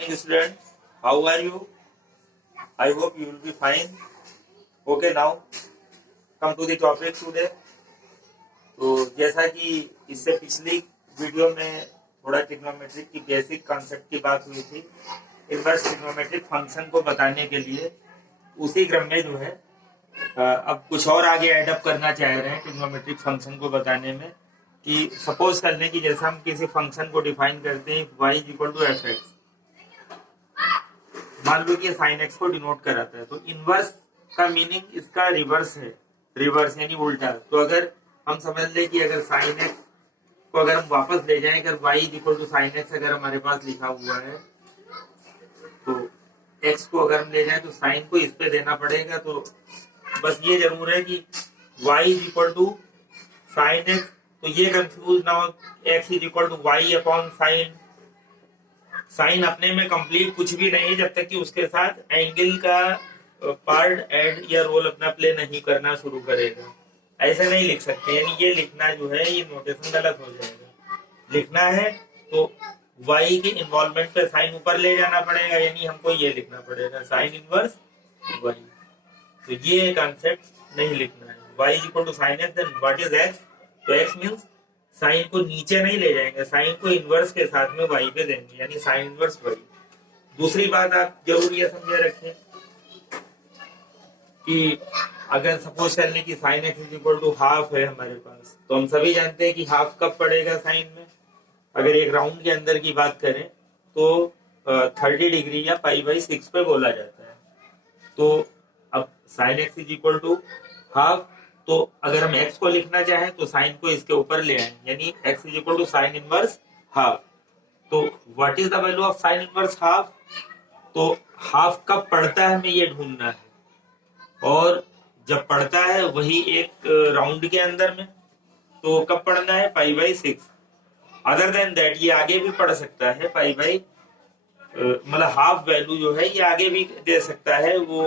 Morning students, how are you? I hope you will be fine. Okay, now come to the topic today. तो जैसा कि इससे पिछली video में थोड़ा ट्रिग्नोमेट्रिक की बेसिक कॉन्सेप्ट की बात हुई थी, इनवर्स ट्रिग्नोमेट्रिक फंक्शन को बताने के लिए उसी क्रम में जो है अब कुछ और आगे एडअप करना चाह रहे हैं ट्रिग्नोमेट्रिक फंक्शन को बताने में। कि सपोज कर लें कि जैसा हम किसी फंक्शन को डिफाइन करते हैं y equal to f x, मान लो कि साइन एक्स को डिनोट कराता है, तो इनवर्स का मीनिंग इसका रिवर्स है, रिवर्स यानी उल्टा। तो अगर हम समझ लें कि अगर साइन एक्स को अगर हम वापस ले जाएं, अगर y equal to sine x अगर हमारे पास लिखा हुआ है, तो x को अगर हम ले जाएं तो साइन को इस पे देना पड़ेगा। तो बस ये जरूर है कि y equal to sine x, तो ये कंफ्यूज ना हो, x is equal to y upon sine. Sine अपने में कंप्लीट कुछ भी नहीं जब तक कि उसके साथ एंगल का पार्ट ऐड या रोल अपना प्ले नहीं करना शुरू करेगा। ऐसे नहीं लिख सकते, यानी ये लिखना जो है ये नोटेशन गलत हो जाएगा। लिखना है तो y के इन्वॉल्वमेंट पे साइन ऊपर ले जाना पड़ेगा, यानी हमको ये लिखना पड़ेगा साइन इनवर्स y। तो ये कॉन्सेप्ट नहीं लिखना है। y is equal to sine x, then what is x? तो x मींस साइन को नीचे नहीं ले जाएंगे, साइन को इनवर्स के साथ में y पे देंगे, यानी साइन इनवर्स y। दूसरी बात आप जरूर ये समझे रखें कि अगर सपोज कर लें कि sine x is equal to half है हमारे पास, तो हम सभी जानते हैं कि हाफ कब पड़ेगा साइन में। अगर एक राउंड के अंदर की बात करें तो 30 डिग्री या π/6 पे बोला जाता है। तो अब sine x is equal to half, तो अगर हम x को लिखना चाहें तो साइन को इसके ऊपर ले आए, यानी x is equal to sine inverse half. तो what is the value of sine inverse half? तो हाफ कब पड़ता है हमें ये ढूंढना है, और जब पड़ता है वही एक राउंड के अंदर में, तो कब पढ़ना है? π/6। अदर देन दैट ये आगे भी पढ़ सकता है मतलब हाफ वैल्यू जो है ये आगे भी दे सकता है। वो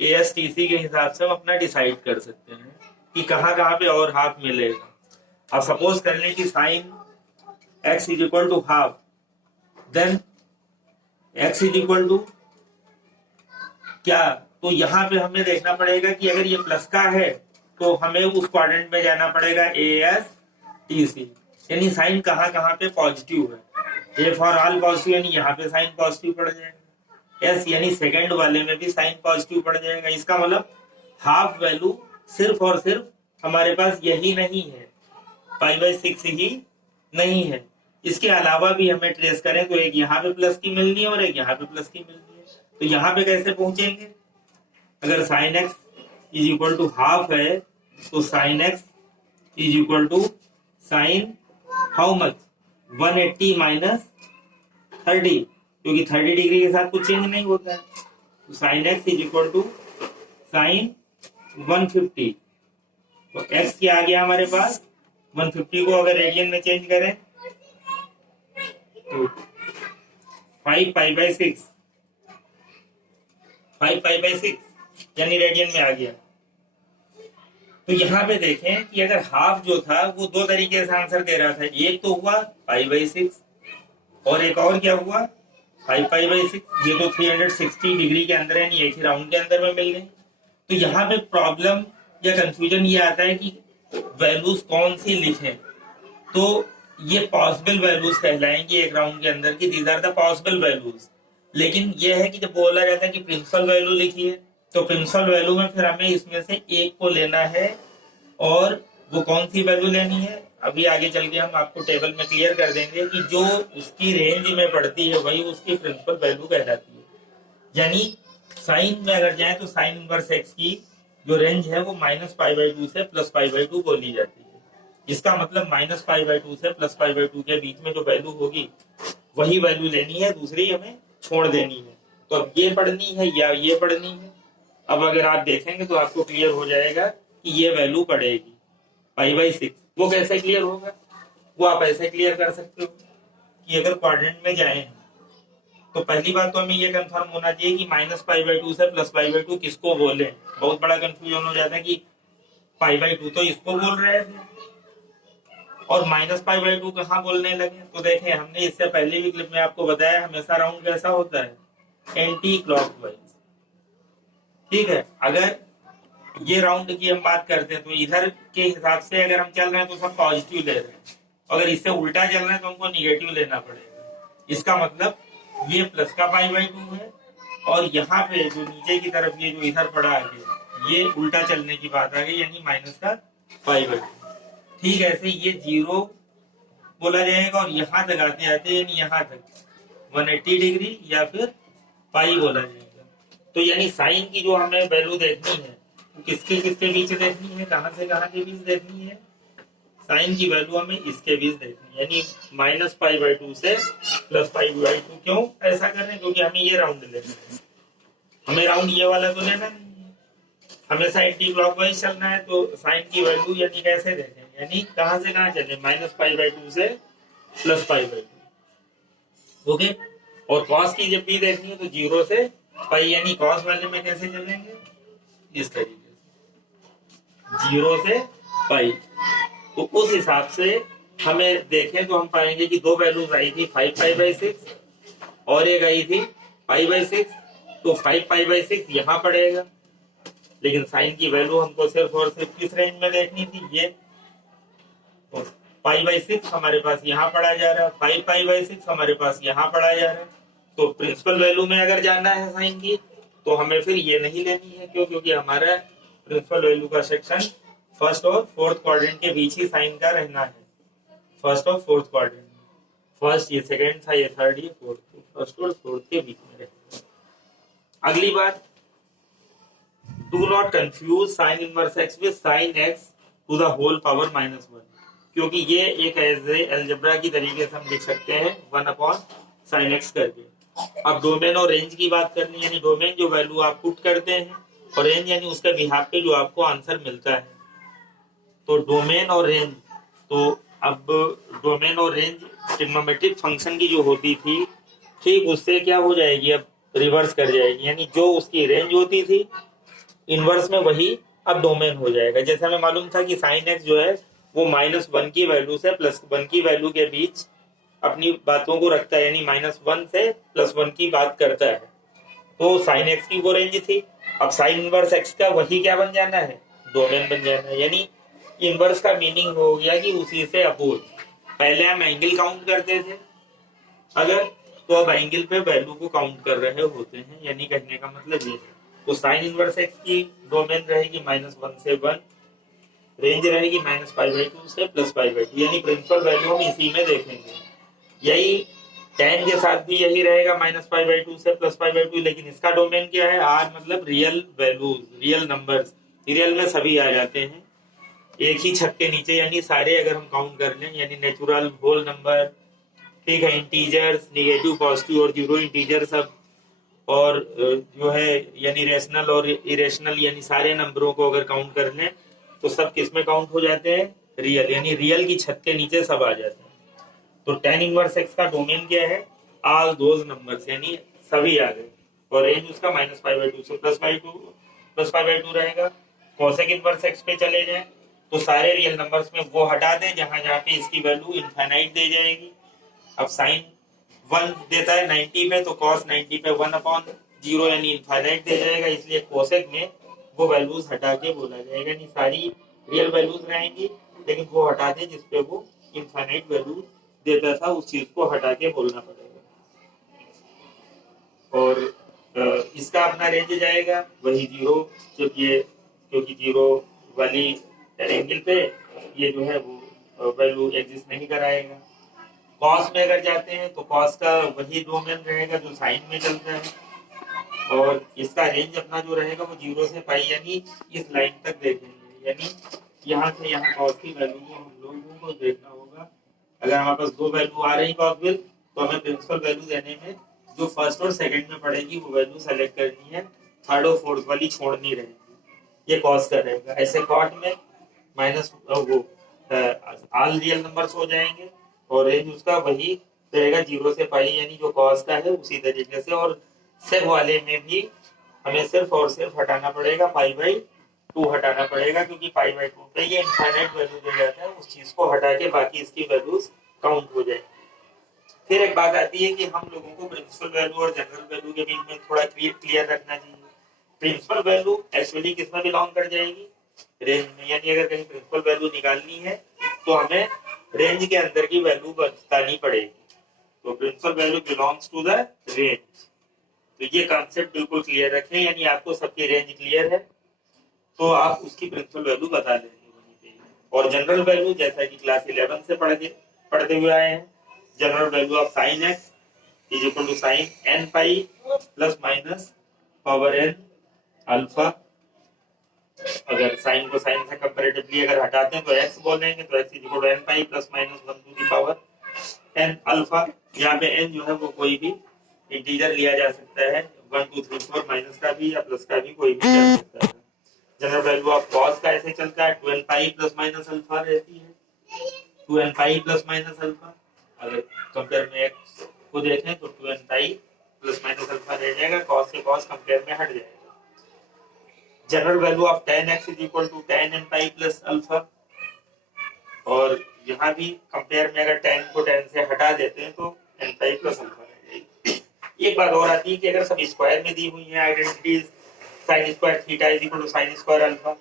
ASTC के हिसाब से हम अपना डिसाइड कर सकते हैं कि कहाँ पे और हाफ मिलेगा। अब सपोज कर लें कि sine x is equal to half, then x is equal to क्या? तो यहाँ पे हमें देखना पड़ेगा कि अगर ये प्लस का है तो हमें उस क्वाड्रेंट में जाना पड़ेगा ASTC, यानी साइन कहाँ पे पॉजिटिव है। A फॉर ऑल पॉजिटिव, यानी यहाँ पे साइन पॉजिटिव पड़ जाएगा। S यानी सेकंड वाले में भी साइन पॉजिटिव पड़ जाएगा। इसका मतलब हाफ वैल्यू सिर्फ और सिर्फ हमारे पास यही नहीं है, π/6 ही नहीं है। इसके अलावा भी हमें ट्रेस करें तो एक यहाँ पे प्लस की मिलनी है और एक यहाँ पे प्लस की मिलनी है। तो यहाँ पे कैसे पहुंचेंगे? अगर sine x is equal to half है तो sine x is equal to sine how much? 180 minus 30, क्योंकि 30 डिग्री के साथ कुछ चेंज नहीं होता है। तो sine x is equal to sine 150। तो x क्या आ गया हमारे पास? 150 को अगर रेडियन में चेंज करें तो 5π/6, 5π/6 यानी रेडियन में आ गया। तो यहाँ पे देखें कि अगर हाफ जो था वो दो तरीके से आंसर दे रहा था। एक तो हुआ π/6 और एक और क्या हुआ? 5π/6। ये तो 360 डिग्री के अंदर है, एक ही राउंड के अंदर में मिल गई। तो यहाँ पे प्रॉब्लम या कंफ्यूजन ये आता है कि वैल्यूज कौन सी लिखें। तो ये पॉसिबल वैल्यूज कहलाएंगी एक राउंड के अंदर की, these are the possible values. लेकिन ये है कि जब बोला जाता है कि प्रिंसिपल वैल्यू लिखिए, तो प्रिंसिपल वैल्यू में फिर हमें इसमें से एक को लेना है, और वो कौन सी वैल्यू लेनी है अभी आगे चल के हम आपको टेबल में क्लियर कर देंगे कि जो उसकी रेंज में पड़ती है वही उसकी प्रिंसिपल वैल्यू कहलाती है। यानी साइन में अगर जाए तो साइन इनवर्स एक्स की जो रेंज है वो -π/2 से +π/2 बोली जाती है। इसका मतलब -π/2 से +π/2 के बीच में जो वैल्यू होगी वही वैल्यू लेनी है, दूसरी हमें छोड़ देनी है। तो अब ये पढ़नी है या ये पढ़नी है। अब अगर आप देखेंगे तो आपको क्लियर हो जाएगा कि ये वैल्यू पड़ेगी π/6। वो कैसे क्लियर होगा? वो आप ऐसे क्लियर कर सकते हो कि अगर क्वाड्रेंट में जाए तो पहली बात तो हमें ये कंफर्म होना चाहिए कि -π/2 से +π/2 किसको बोले। बहुत बड़ा कंफ्यूजन हो जाता है कि π/2 तो इसको बोल रहे थे और -π/2 कहाँ बोलने लगे? तो देखें, हमने इससे पहले भी क्लिप में आपको बताया हमेशा राउंड कैसा होता है, एंटी क्लॉकवाइज। ठीक है, अगर ये राउंड की हम बात करते हैं तो इधर के हिसाब से अगर हम चल रहे हैं तो सब पॉजिटिव ले रहे हैं, अगर इससे उल्टा चल रहे हैं तो हमको निगेटिव लेना पड़ेगा। इसका मतलब ये प्लस का π/2 है, और यहाँ पे जो नीचे की तरफ ये जो इधर पड़ा आगे ये उल्टा चलने की बात आ गई, यानी माइनस का π/2। ठीक ऐसे ये 0 बोला जाएगा, और यहाँ तक आते आते यानी यहाँ तक 180 डिग्री या फिर पाई बोला जाएगा। तो यानी साइन की जो हमें वैल्यू देखनी है, किसके किसके बीच देखनी है, कहाँ से कहाँ के बीच देखनी है, साइन की वैल्यू हमें इसके बीच देखनी है, यानी -π/2 से +π/2। क्यों ऐसा कर रहे हैं? क्योंकि हमें ये राउंड लेना है, हमें राउंड ये वाला तो लेना नहीं है, हमेशा एंटी क्लॉकवाइज चलना है। तो साइन की वैल्यू यानी कैसे देखें, यानी कहाँ से कहाँ चले, -π/2 से +π/2। ओके, और कॉस की जब भी देखनी है तो 0 से पाई, यानी कॉस वाले में कैसे चलेंगे, इस तरीके से 0 से पाई। तो उस हिसाब से हमें देखें तो हम पाएंगे कि दो वैल्यूज आई थी 5π/6 और एक आई थी π/6। तो 5π/6 यहाँ पड़ेगा, लेकिन साइन की वैल्यू हमको सिर्फ और सिर्फ किस रेंज में देखनी थी, ये। तो π/6 हमारे पास यहाँ पढ़ा जा रहा है, 5π/6 हमारे पास यहाँ पढ़ा जा रहा है। तो प्रिंसिपल वैल्यू में अगर जानना है साइन की तो हमें फिर ये नहीं लेनी है। क्यों? क्योंकि हमारा प्रिंसिपल वैल्यू का सेक्शन फर्स्ट और फोर्थ क्वाड्रेंट के बीच ही साइन का रहना है, फर्स्ट और फोर्थ क्वाड्रेंट। फर्स्ट ये सेकंड था, ये थर्ड, ये फोर्थ, फर्स्ट और फोर्थ के बीच में रहना। अगली बात, do not confuse sine inverse x with sine x to the whole power -1, क्योंकि ये एक ऐसे अलजेब्रा की तरीके से हम लिख सकते हैं 1/sin x करके। अब डोमेन और रेंज की बात करनी, यानी डोमेन जो वैल्यू आप पुट करते हैं, और रेंज यानी उसके बिहाफ पे जो आपको आंसर मिलता है। तो डोमेन और रेंज, तो अब डोमेन और रेंज ट्रिग्नोमेट्रिक फंक्शन की जो होती थी, ठीक उससे क्या हो जाएगी, अब रिवर्स कर जाएगी, यानी जो उसकी रेंज होती थी इनवर्स में वही अब डोमेन हो जाएगा। जैसे हमें मालूम था कि साइन एक्स जो है वो -1 की वैल्यू से +1 की वैल्यू के बीच अपनी बातों को रखता है, यानी -1 से +1 की बात करता है। तो साइन एक्स की वो रेंज थी। अब साइन इनवर्स एक्स का वही क्या बन जाना है, डोमेन बन जाना है। यानी इनवर्स का मीनिंग हो गया कि उसी से अपोज। पहले हम एंगल काउंट करते थे अगर, तो अब एंगल पे वैल्यू को काउंट कर रहे होते हैं, यानी कहने का मतलब ये है। तो साइन इनवर्स एक्स की डोमेन रहेगी -1 से 1, रेंज रहेगी -π/2 से +π/2, यानी प्रिंसिपल वैल्यू हम इसी में देखेंगे। यही tan के साथ भी यही रहेगा -π/2 से +π/2, लेकिन इसका डोमेन क्या है, आर मतलब real values, real numbers, real में सभी आ जाते हैं एक ही छत के नीचे, यानी सारे अगर हम काउंट कर लें, यानी नेचुरल, होल नंबर, ठीक है, इंटीजर्स, नेगेटिव, पॉजिटिव और जीरो इंटीजर सब, और जो है यानी रेशनल और इरेशनल, यानी सारे नंबरों को अगर काउंट कर लें तो सब किस में काउंट हो जाते हैं, रियल, यानी रियल की छत के नीचे सब आ जाते हैं। तो tan इनवर्स x का डोमेन क्या है, ऑल दोज नंबर्स, यानी सभी आ गए, और रेंज उसका -π/2 से +π/2 रहेगा। कोसेक इनवर्स x पे चले जाएं तो सारे रियल नंबर्स में वो हटा दें जहां जहां पे इसकी वैल्यू इनफाइनाइट दे जाएगी। अब साइन 1 देता है 90 पे, तो cos 90 पे 1/0 यानी इनफाइनाइट दे जाएगा, इसलिए कोसेक में वो वैल्यूज हटा के बोला जाएगा। यानी सारी रियल वैल्यूज रहेंगी, लेकिन वो हटा दें जिसपे वो इनफाइनाइट वैल्यू देता था, उस चीज को हटा के बोलना पड़ेगा। और इसका अपना रेंज जाएगा वही 0, क्योंकि 0 वाली एंगल पे ये जो है वो वैल्यू एग्जिस्ट नहीं कराएगा। कॉस में अगर जाते हैं तो कॉस का वही डोमेन रहेगा जो साइन में चलता है, और इसका रेंज अपना जो रहेगा वो 0 से पाई, यानी इस लाइन तक देखेंगे, यानी यहाँ से यहाँ कॉस की वैल्यू को हम लोगों को देखना होगा। अगर हमारे पास दो वैल्यू आ रही कॉस विल, तो हमें प्रिंसिपल वैल्यू देने में जो फर्स्ट और सेकंड में पड़ेगी वो वैल्यू सेलेक्ट करनी है, थर्ड और फोर्थ वाली छोड़नी रहेगी। ये कॉस का रहेगा। ऐसे कॉट में माइनस वो ऑल रियल नंबर्स हो जाएंगे, और रेंज उसका वही रहेगा 0 से पाई, यानी जो कॉस का है उसी तरीके से। और सेक वाले में भी हमें सिर्फ और सिर्फ हटाना पड़ेगा π/2 2 हटाना पड़ेगा, क्योंकि पाई बाई 2 पे ये इनफाइनाइट वैल्यू दे जाता है, उस चीज को हटा के बाकी इसकी वैल्यूज काउंट हो जाएगी। फिर एक बात आती है कि हम लोगों को प्रिंसिपल वैल्यू और जनरल वैल्यू के बीच में थोड़ा क्लियर रखना चाहिए। प्रिंसिपल वैल्यू एक्चुअली किस में बिलोंग कर जाएगी, रेंज में, यानी अगर कहीं प्रिंसिपल वैल्यू निकालनी है तो हमें रेंज के अंदर की वैल्यू बतानी पड़ेगी। तो principal value belongs to the range. तो ये कॉन्सेप्ट बिल्कुल क्लियर रखें, यानी आपको सबकी रेंज क्लियर है तो आप उसकी प्रिंसिपल वैल्यू बता देंगे। और जनरल वैल्यू जैसा कि क्लास 11 से पढ़ते हुए आए हैं, general value of sine x is equal to sine n pi plus minus power n alpha. अगर साइन को साइन से कंपैरेटिवली अगर हटाते हैं तो एक्स बोलेंगे, तो x is equal to n pi plus minus 1 to the power n alpha. यहाँ पे एन जो है वो कोई भी इंटीजर लिया जा सकता है, 1 2 3 4 माइनस का भी या प्लस का भी कोई भी जा सकता है। जनरल वैल्यू ऑफ कॉस का ऐसे चलता है 2n पाई प्लस माइनस अल्फा रहती है, 2n पाई प्लस माइनस अल्फा। अगर कंपेयर में एक्स को देखें तो 2n पाई प्लस माइनस अल्फा रह जाएगा, कॉस से कॉस कंपेयर में हट जाएगा। General value of tan x is equal to tan n pi plus alpha. और यहाँ भी कंपेयर में अगर tan को tan से हटा देते हैं तो n पाई प्लस अल्फा रह जाएगी। एक बात और आती है कि अगर सब स्क्वायर में दी हुई है identities, sin square theta is equal to sin square alpha,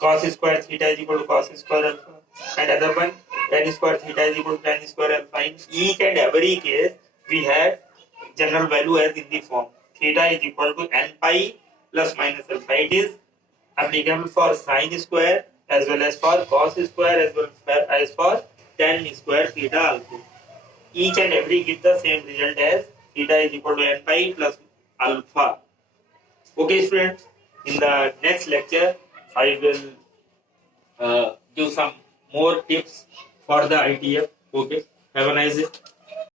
cos square theta is equal to cos square alpha, and other one tan square theta is equal to tan square alpha. In each and every case we had general value as in the form theta is equal to n pi plus minus alpha. It is applicable for sin square as well as for cos square as well as for tan square theta also. Each and every give the same result as theta is equal to n pi plus alpha. Okay students, in the next lecture I will give some more tips for the ITF. Okay, have a nice day.